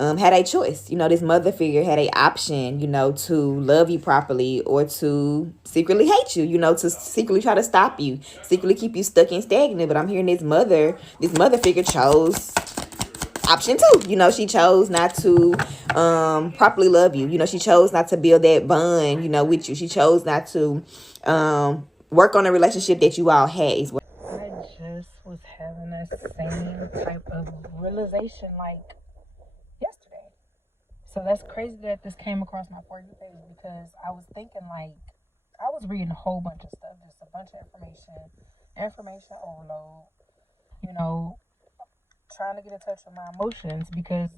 had a choice. This mother figure had a option, to love you properly or to secretly hate you, to secretly try to stop you, secretly keep you stuck and stagnant. But I'm hearing this mother figure chose option two. She chose not to properly love you. She chose not to build that bond, with you. She chose not to work on a relationship that you all had. I just was having that same type of realization like yesterday. So that's crazy that this came across my For You page because I was thinking like I was reading a whole bunch of stuff, just a bunch of information overload, you know, trying to get in touch with my emotions because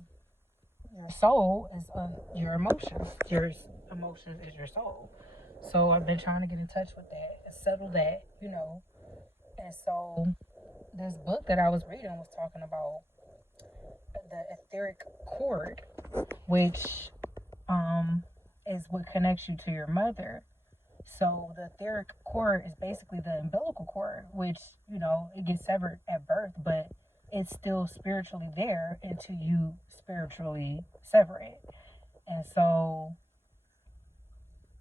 your soul is your emotions. Your emotions is your soul. So I've been trying to get in touch with that and settle that. And so this book that I was reading was talking about the etheric cord, which is what connects you to your mother. So the etheric cord is basically the umbilical cord, which it gets severed at birth, but it's still spiritually there until you spiritually sever it. And so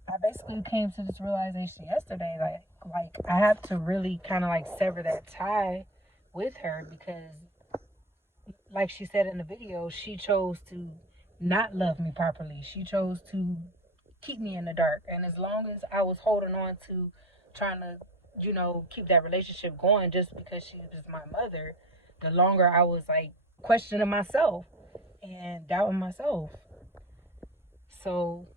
I basically came to this realization yesterday, like I have to really kind of like sever that tie with her because, like she said in the video, she chose to not love me properly. She chose to keep me in the dark. And as long as I was holding on to trying to, keep that relationship going just because she was my mother, the longer I was like questioning myself and doubting myself. So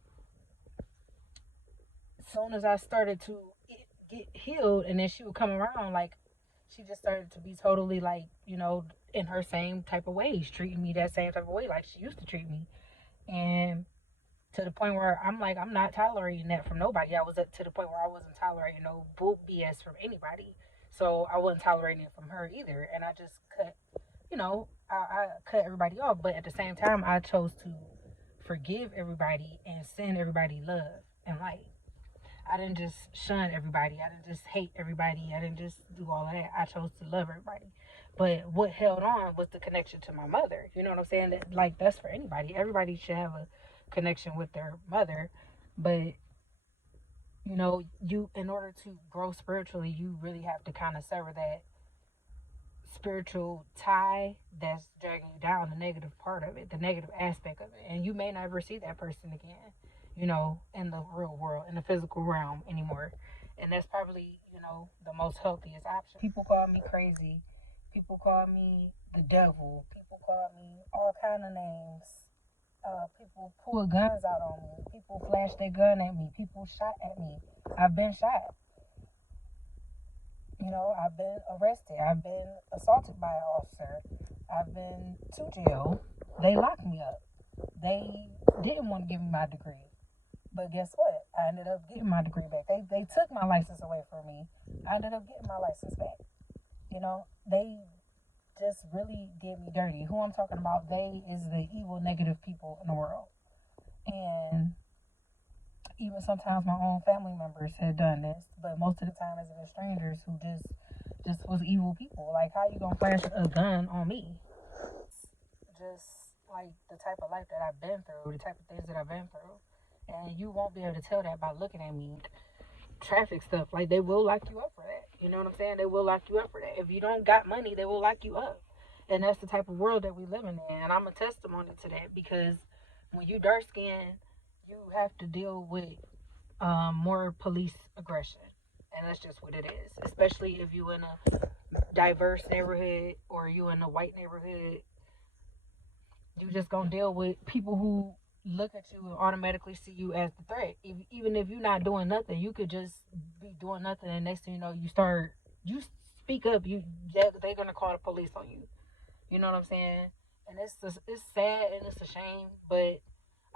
as soon as I started to get healed and then she would come around, like she just started to be totally like, in her same type of ways, treating me that same type of way like she used to treat me. And to the point where I'm like, I'm not tolerating that from nobody. I was to the point where I wasn't tolerating no bull BS from anybody. So I wasn't tolerating it from her either. And I just cut, I cut everybody off. But at the same time, I chose to forgive everybody and send everybody love and light. I didn't just shun everybody. I didn't just hate everybody. I didn't just do all of that. I chose to love everybody. But what held on was the connection to my mother. You know what I'm saying? Like, that's for anybody. Everybody should have a connection with their mother. But, you, in order to grow spiritually, you really have to kind of sever that spiritual tie that's dragging you down, the negative part of it, the negative aspect of it. And you may never see that person again, in the real world, in the physical realm anymore. And that's probably, the most healthiest option. People call me crazy. People call me the devil. People call me all kind of names. People pull guns out on me. People flash their gun at me. People shot at me. I've been shot. I've been arrested. I've been assaulted by an officer. I've been to jail. They locked me up. They didn't want to give me my degree. But guess what? I ended up getting my degree back. They took my license away from me. I ended up getting my license back. They just really did me dirty. Who I'm talking about, they is the evil, negative people in the world. And even sometimes my own family members had done this, but most of the time it's been strangers who just was evil people. Like, how you gonna flash a gun on me? Just like the type of life that I've been through, the type of things that I've been through. And you won't be able to tell that by looking at me. Traffic stuff, like, they will lock you up for that. You know what I'm saying? They will lock you up for that. If you don't got money, they will lock you up. And that's the type of world that we living in. And I'm a testimony to that because when you dark skinned, you have to deal with more police aggression. And that's just what it is. Especially if you in a diverse neighborhood or you in a white neighborhood, you just gonna deal with people who look at you and automatically see you as the threat. Even if you're not doing nothing, you could just be doing nothing, and next thing you know, you speak up, they're gonna call the police on you. You know what I'm saying? And it's sad and it's a shame, but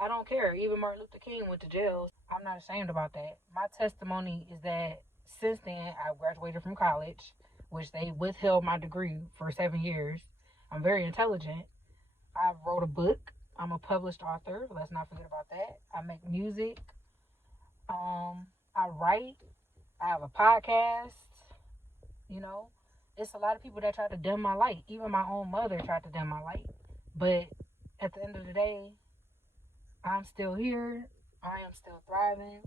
I don't care. Even Martin Luther King went to jail. I'm not ashamed about that. My testimony is that since then, I graduated from college, which they withheld my degree for 7 years. I'm very intelligent. I wrote a book. I'm a published author. Let's not forget about that. I make music. I write. I have a podcast. It's a lot of people that try to dim my light. Even my own mother tried to dim my light. But at the end of the day, I'm still here. I am still thriving.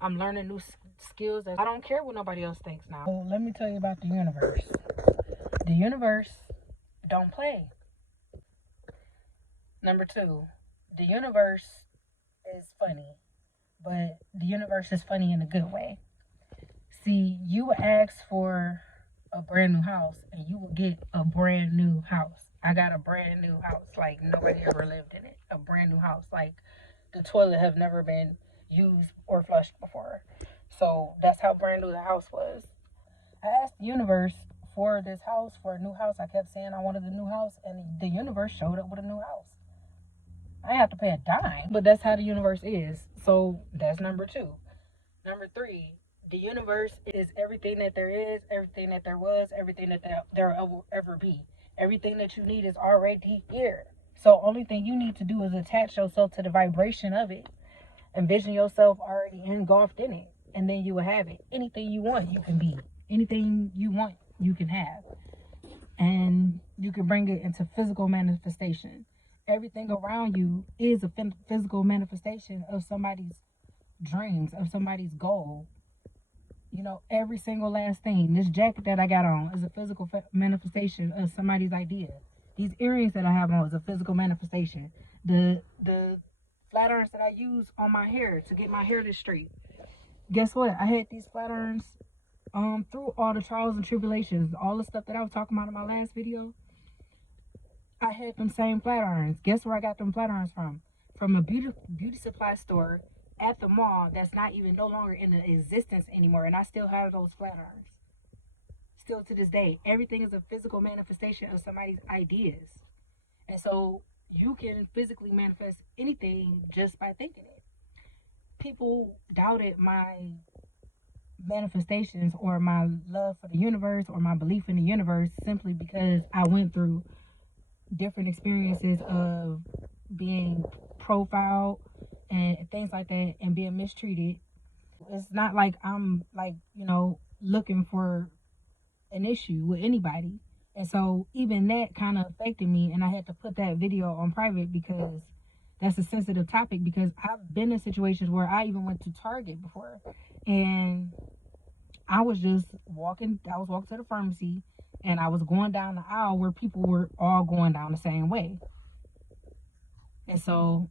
I'm learning new skills. I don't care what nobody else thinks now. So let me tell you about the universe. The universe don't play. Number two, the universe is funny, but the universe is funny in a good way. See, you would ask for a brand new house and you will get a brand new house. I got a brand new house like nobody ever lived in it. A brand new house like the toilet have never been used or flushed before. So that's how brand new the house was. I asked the universe for this house, for a new house. I kept saying I wanted a new house, and the universe showed up with a new house. I didn't have to pay a dime, but that's how the universe is. So that's number two. Number three, the universe is everything that there is, everything that there was, everything that there will ever be. Everything that you need is already here. So only thing you need to do is attach yourself to the vibration of it. Envision yourself already engulfed in it. And then you will have it. Anything you want, you can be. Anything you want, you can have. And you can bring it into physical manifestation. Everything around you is a physical manifestation of somebody's dreams, of somebody's goal. You know, every single last thing. This jacket that I got on is a physical manifestation of somebody's idea. These earrings that I have on is a physical manifestation. The flat irons that I use on my hair to get my hair this straight. Guess what? I had these flat irons through all the trials and tribulations, all the stuff that I was talking about in my last video. I had them same flat irons. Guess where I got them flat irons from? From a beauty supply store at the mall that's not even no longer in existence anymore, and I still have those flat irons. Still to this day, everything is a physical manifestation of somebody's ideas, and so you can physically manifest anything just by thinking it. People doubted my manifestations or my love for the universe or my belief in the universe simply because I went through different experiences of being profiled and things like that and being mistreated. It's not like I'm like, looking for an issue with anybody. And so even that kind of affected me, and I had to put that video on private because that's a sensitive topic, because I've been in situations where I even went to Target before, and I was walking to the pharmacy, and I was going down the aisle where people were all going down the same way. And so